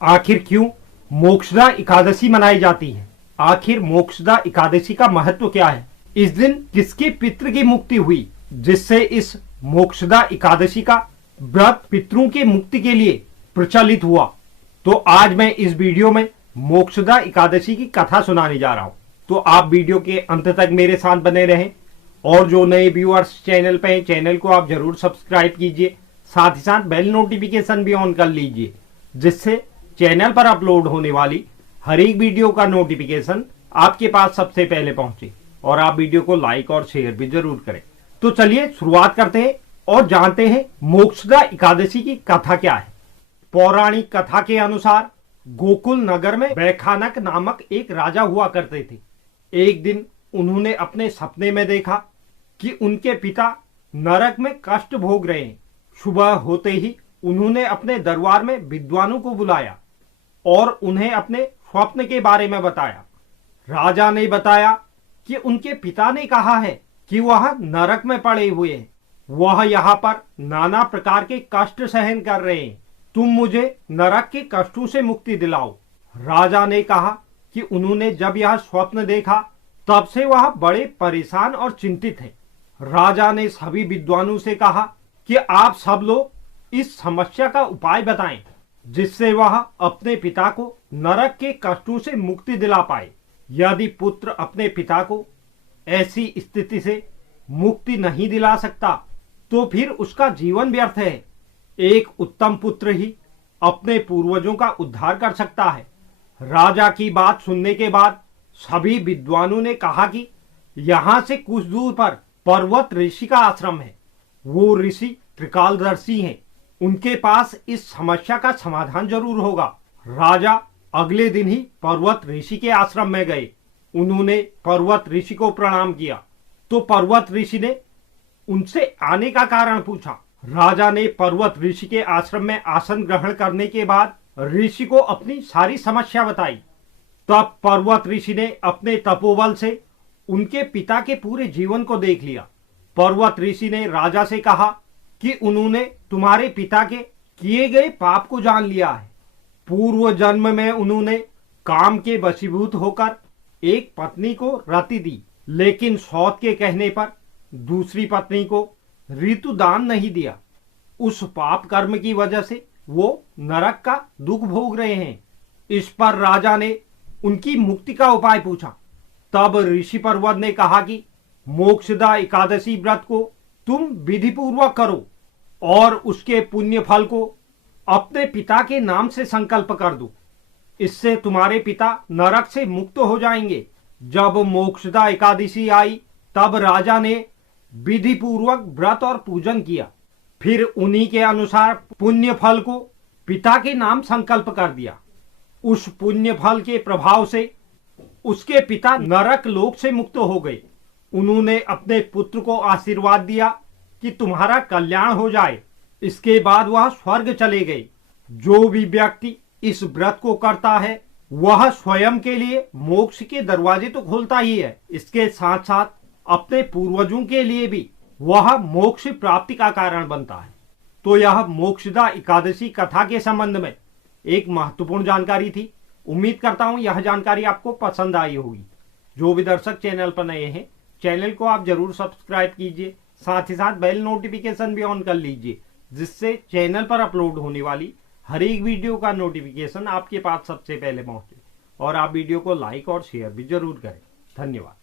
आखिर क्यों मोक्षदा एकादशी मनाई जाती है? आखिर मोक्षदा एकादशी का महत्व क्या है? इस दिन किसके पितृ की मुक्ति हुई जिससे इस मोक्षदा एकादशी का व्रत पितरों के मुक्ति के लिए प्रचलित हुआ? तो आज मैं इस वीडियो में मोक्षदा एकादशी की कथा सुनाने जा रहा हूं। तो आप वीडियो के अंत तक मेरे साथ बने रहें और जो नए व्यूअर्स चैनल पे हैं, चैनल को आप जरूर सब्सक्राइब कीजिए। साथ ही साथ बेल नोटिफिकेशन भी ऑन कर लीजिए जिससे चैनल पर अपलोड होने वाली हर एक वीडियो का नोटिफिकेशन आपके पास सबसे पहले पहुंचे और आप वीडियो को लाइक और शेयर भी जरूर करें। तो चलिए शुरुआत करते हैं और जानते हैं मोक्षदा एकादशी की कथा क्या है। पौराणिक कथा के अनुसार गोकुल नगर में वैखानक नामक एक राजा हुआ करते थे। एक दिन उन्होंने अपने सपने में देखा कि उनके पिता नरक में कष्ट भोग रहे हैं। सुबह होते ही उन्होंने अपने दरबार में विद्वानों को बुलाया और उन्हें अपने स्वप्न के बारे में बताया। राजा ने बताया कि उनके पिता ने कहा है कि वह नरक में पड़े हुए हैं, वह यहाँ पर नाना प्रकार के कष्ट सहन कर रहे हैं, तुम मुझे नरक के कष्टों से मुक्ति दिलाओ। राजा ने कहा कि उन्होंने जब यह स्वप्न देखा तब से वह बड़े परेशान और चिंतित हैं। राजा ने सभी विद्वानों से कहा कि आप सब लोग इस समस्या का उपाय बताएं जिससे वह अपने पिता को नरक के कष्टों से मुक्ति दिला पाए। यदि पुत्र अपने पिता को ऐसी स्थिति से मुक्ति नहीं दिला सकता तो फिर उसका जीवन व्यर्थ है। एक उत्तम पुत्र ही अपने पूर्वजों का उद्धार कर सकता है। राजा की बात सुनने के बाद सभी विद्वानों ने कहा कि यहाँ से कुछ दूर पर पर्वत ऋषि का आश्रम है। वो ऋषि त्रिकालदर्शी हैं, उनके पास इस समस्या का समाधान जरूर होगा। राजा अगले दिन ही पर्वत ऋषि के आश्रम में गए। उन्होंने पर्वत ऋषि को प्रणाम किया तो पर्वत ऋषि ने उनसे आने का कारण पूछा। राजा ने पर्वत ऋषि के आश्रम में आसन ग्रहण करने के बाद ऋषि को अपनी सारी समस्या बताई। तब पर्वत ऋषि ने अपने तपोबल से उनके पिता के पूरे जीवन को देख लिया। पर्वत ऋषि ने राजा से कहा कि उन्होंने तुम्हारे पिता के किए गए पाप को जान लिया है। पूर्व जन्म में उन्होंने काम के वशीभूत होकर एक पत्नी को रति दी, लेकिन सौत के कहने पर दूसरी पत्नी को ऋतुदान नहीं दिया। उस पाप कर्म की वजह से वो नरक का दुख भोग रहे हैं। इस पर राजा ने उनकी मुक्ति का उपाय पूछा। तब ऋषि पर्वत ने कहा कि मोक्षदा एकादशी व्रत को तुम विधि पूर्वक करो और उसके पुण्य फल को अपने पिता के नाम से संकल्प कर दो। इससे तुम्हारे पिता नरक से मुक्त हो जाएंगे। जब मोक्षदा एकादशी आई तब राजा ने विधि पूर्वक व्रत और पूजन किया। फिर उन्हीं के अनुसार पुण्य फल को पिता के नाम संकल्प कर दिया। उस पुण्य फल के प्रभाव से उसके पिता नरक लोक से मुक्त हो गए। उन्होंने अपने पुत्र को आशीर्वाद दिया कि तुम्हारा कल्याण हो जाए। इसके बाद वह स्वर्ग चले गए। जो भी व्यक्ति इस व्रत को करता है वह स्वयं के लिए मोक्ष के दरवाजे तो खोलता ही है, इसके साथ साथ अपने पूर्वजों के लिए भी वह मोक्ष प्राप्ति का कारण बनता है। तो यह मोक्षदा एकादशी कथा के संबंध में एक महत्वपूर्ण जानकारी थी। उम्मीद करता हूं यह जानकारी आपको पसंद आई होगी। जो भी दर्शक चैनल पर नए हैं, चैनल को आप जरूर सब्सक्राइब कीजिए। साथ ही साथ बेल नोटिफिकेशन भी ऑन कर लीजिए जिससे चैनल पर अपलोड होने वाली हर एक वीडियो का नोटिफिकेशन आपके पास सबसे पहले पहुंचे और आप वीडियो को लाइक और शेयर भी जरूर करें। धन्यवाद।